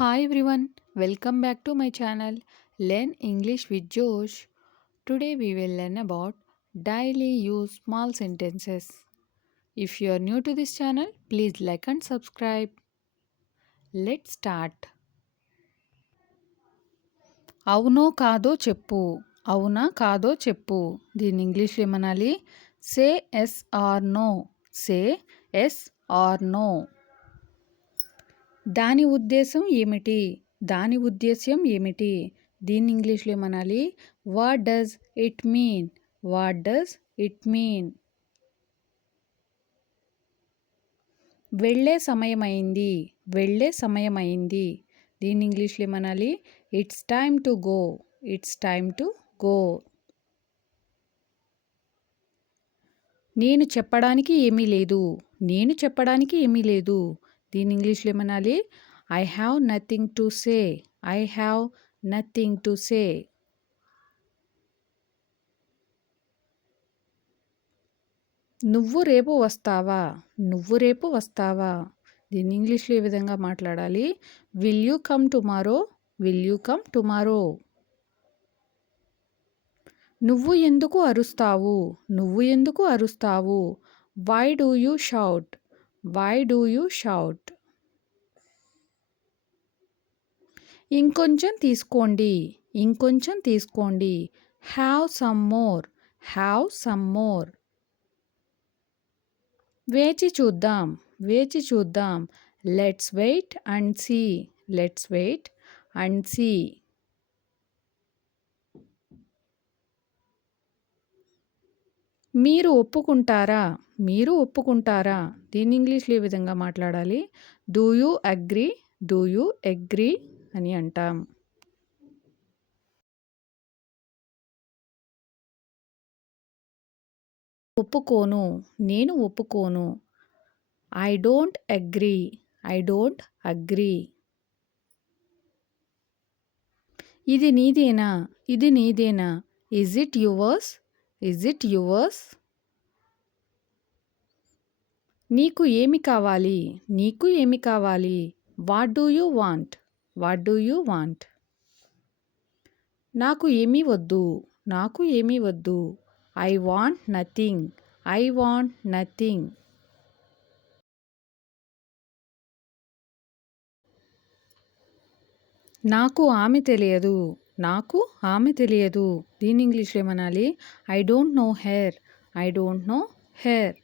Hi everyone, welcome back to my channel Learn English with Josh. Today we will learn about daily use small sentences. If you are new to this channel, please like and subscribe. Let's start. అవునో కాదో చెప్పు. అవునా కాదో చెప్పు. దీని ఇంగ్లీష్లో ఏమనాలి? Say yes or no. Say yes or no. దాని ఉద్దేశం ఏమిటి? దాని ఉద్దేశ్యం ఏమిటి? దీన్ని ఇంగ్లీష్లో ఏమనాలి? What does it mean? What does it mean? వెళ్ళే సమయమైంది. వెళ్ళే సమయమైంది. దీన్ని ఇంగ్లీష్లో ఏమనాలి? It's time to go. It's time to go. నేను చెప్పడానికి ఏమీ లేదు. నేను చెప్పడానికి ఏమీ లేదు. దీని ఇంగ్లీష్లో ఏమనాలి? I have nothing to say. I have nothing to say. నువ్వు రేపు వస్తావా? నువ్వు రేపు వస్తావా? దీన్ని ఇంగ్లీష్లో ఏ విధంగా మాట్లాడాలి? Will you come tomorrow? Will you come tomorrow? నువ్వు ఎందుకు అరుస్తావు? నువ్వు ఎందుకు అరుస్తావు? Why do you shout? Why do you shout? ఇంకొంచెం తీసుకోండి. ఇంకొంచెం తీసుకోండి. Have some more. Have some more. వేచి చూద్దాం. వేచి చూద్దాం. Let's wait and see. Let's wait and see. మీరు ఒప్పుకుంటారా? మీరు ఒప్పుకుంటారా? దీన్ని ఇంగ్లీష్లో ఏ విధంగా మాట్లాడాలి? Do you agree? Do you agree అని అంటాం. ఒప్పుకోను. నేను ఒప్పుకోను. I don't agree. I don't agree. ఇది నీదేనా? ఇది నీదేనా? Is it yours? Is it yours? నీకు ఏమి కావాలి? నీకు ఏమి కావాలి? What do you want? What do you want? నాకు ఏమీ వద్దు. నాకు ఏమీ వద్దు. I want nothing. I want nothing. నాకు ఆమె తెలియదు. నాకు ఆమె తెలియదు. దీని ఇంగ్లీష్లో ఏమనాలి? I don't know her. I don't know her.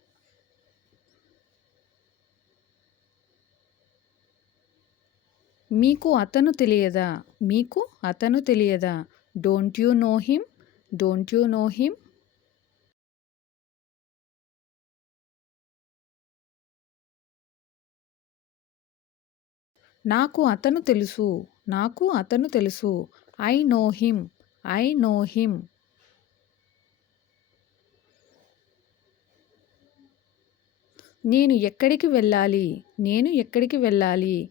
మీకు అతను తెలియదా? మీకు అతను తెలియదా? Don't you know him? Don't you know him? నాకు అతను తెలుసు. నాకు అతను తెలుసు. I know him. I know him. నేను ఎక్కడికి వెళ్ళాలి? నేను ఎక్కడికి వెళ్ళాలి?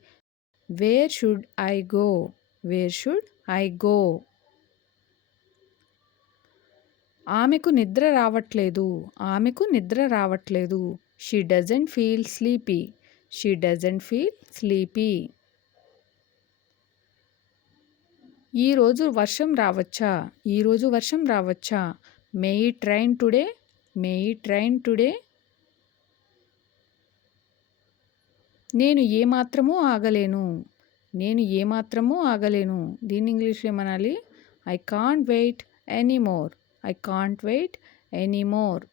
Where should I go? Where should I go? ఆమెకు నిద్ర రావట్లేదు. ఆమెకు నిద్ర రావట్లేదు. She doesn't feel sleepy. She doesn't feel sleepy. ఈరోజు వర్షం రావచ్చా? ఈరోజు వర్షం రావచ్చా? May it rain today? May it rain today? నేను ఏమాత్రమూ ఆగలేను. నేను ఏమాత్రమూ ఆగలేను. దీన్ని ఇంగ్లీష్లో ఏమనాలి? I can't wait anymore. I can't wait anymore.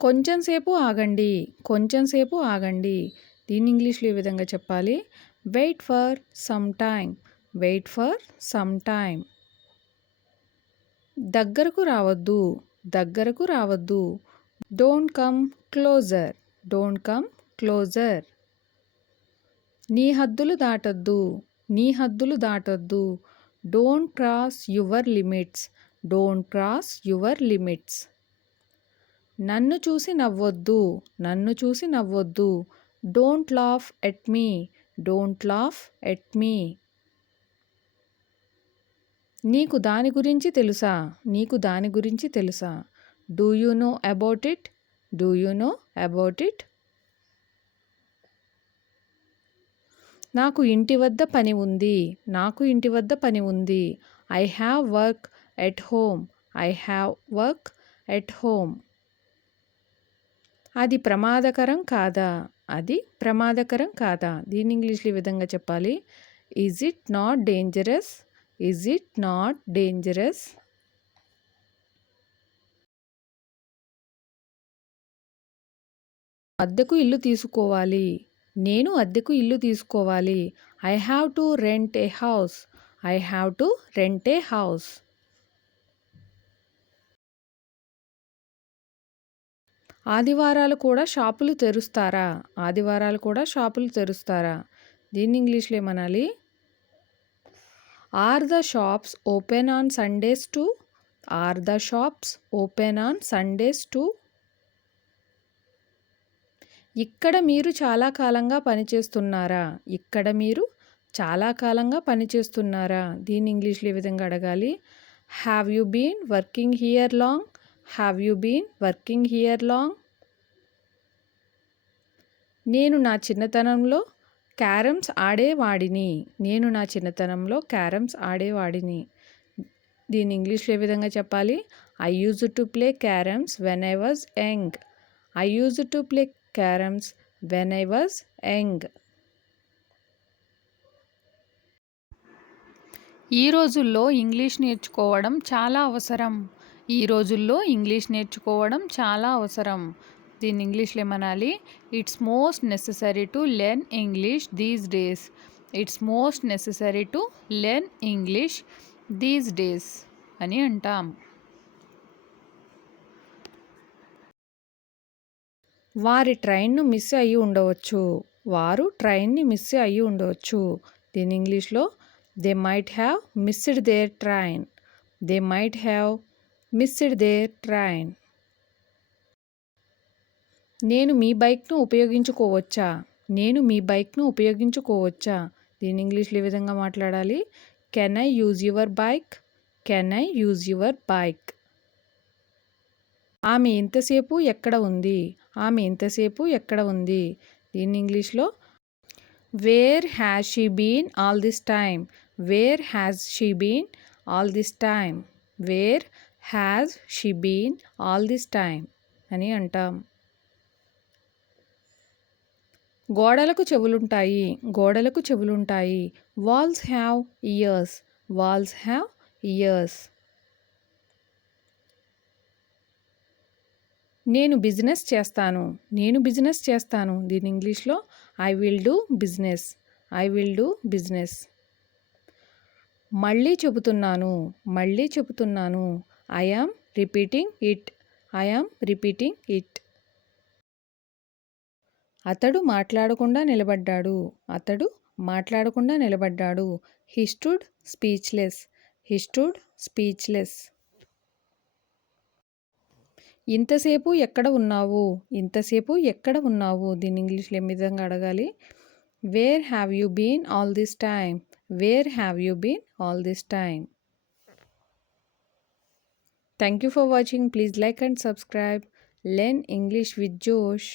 కొంచెం సేపు ఆగండి. కొంచెం సేపు ఆగండి. దీన్ని ఇంగ్లీష్లో ఏ విధంగా చెప్పాలి? Wait for some time. Wait for some time. దగ్గరకు రావద్దు. దగ్గరకు రావద్దు. Don't come closer. Don't come closer. నీ హద్దులు దాటొద్దు. నీ హద్దులు దాటొద్దు. Don't cross your limits. Don't cross your limits. నన్ను చూసి నవ్వొద్దు. నన్ను చూసి నవ్వొద్దు. Don't laugh at me. Don't laugh at me. నీకు దాని గురించి తెలుసా? నీకు దాని గురించి తెలుసా? Do you know about it? Do you know about it? నాకు ఇంటి వద్ద పని ఉంది. నాకు ఇంటి వద్ద పని ఉంది. I have work at home. I have work at home. అది ప్రమాదకరం కాదా? అది ప్రమాదకరం కాదా? దీన్ని ఇంగ్లీష్లో ఈ విధంగా చెప్పాలి. Is it not dangerous? Is it not dangerous? అద్దెకు ఇల్లు తీసుకోవాలి. నేను అద్దెకు ఇల్లు తీసుకోవాలి. I have to rent A house. I have to rent A house. ఆదివారాలు కూడా షాపులు తెరుస్తారా? ఆదివారాలు కూడా షాపులు తెరుస్తారా? దీన్ని ఇంగ్లీష్లో ఏమనాలి? Are the shops open on Sundays too? Are the shops open on Sundays too? ఇక్కడ మీరు చాలా కాలంగా పనిచేస్తున్నారా? ఇక్కడ మీరు చాలా కాలంగా పనిచేస్తున్నారా? దీన్ని ఇంగ్లీష్లో ఈ విధంగా అడగాలి. Have you been working here long? Have you been working here long? నేను నా చిన్నతనంలో క్యారమ్స్ ఆడేవాడిని. నేను నా చిన్నతనంలో క్యారమ్స్ ఆడేవాడిని. దీన్ని ఇంగ్లీష్లో ఏ విధంగా చెప్పాలి? I used to play carroms when I was young. I used to play carroms when I was young. ఈ రోజుల్లో ఇంగ్లీష్ నేర్చుకోవడం చాలా అవసరం. ఈ రోజుల్లో ఇంగ్లీష్ నేర్చుకోవడం చాలా అవసరం. దీన్ని ఇంగ్లీష్లో ఏమనాలి? It's most necessary to learn English these days. It's most necessary to learn English these days అని అంటాం. వారి ట్రైన్ను మిస్ అయ్యి ఉండవచ్చు. వారు ట్రైన్ని మిస్ అయ్యి ఉండవచ్చు. దీని ఇంగ్లీష్లో they might have missed their train. They might have missed their train. నేను మీ బైక్ను ఉపయోగించుకోవచ్చా? నేను మీ బైక్ను ఉపయోగించుకోవచ్చా? దీని ఇంగ్లీష్లో ఈ విధంగా మాట్లాడాలి. Can I use your bike? Can I use your bike? ఆమె ఇంతసేపు ఎక్కడ ఉంది? ఆమె ఇంతసేపు ఎక్కడ ఉంది? దీన్ని ఇంగ్లీష్లో where has she been all this time? Where has she been all this time? Where has she been all this time అని అంటాం. గోడలకు చెవులుంటాయి. గోడలకు చెవులుంటాయి. Walls have ears. Walls have ears. నేను బిజినెస్ చేస్తాను. నేను బిజినెస్ చేస్తాను. దీని ఇంగ్లీష్లో I will do business. I will do business. మళ్ళీ చెబుతున్నాను. మళ్ళీ చెబుతున్నాను. I am repeating it. I am repeating it. అతడు మాట్లాడకుండా నిలబడ్డాడు. అతడు మాట్లాడకుండా నిలబడ్డాడు. He stood speechless. He stood speechless. ఇంతసేపు ఎక్కడ ఉన్నావు? ఇంతసేపు ఎక్కడ ఉన్నావు? దీన్ని ఇంగ్లీష్లో ఏ విధంగా అడగాలి? Where have you been all this time? Where have you been all this time? Thank you for watching. Please like and subscribe. Learn English with Josh.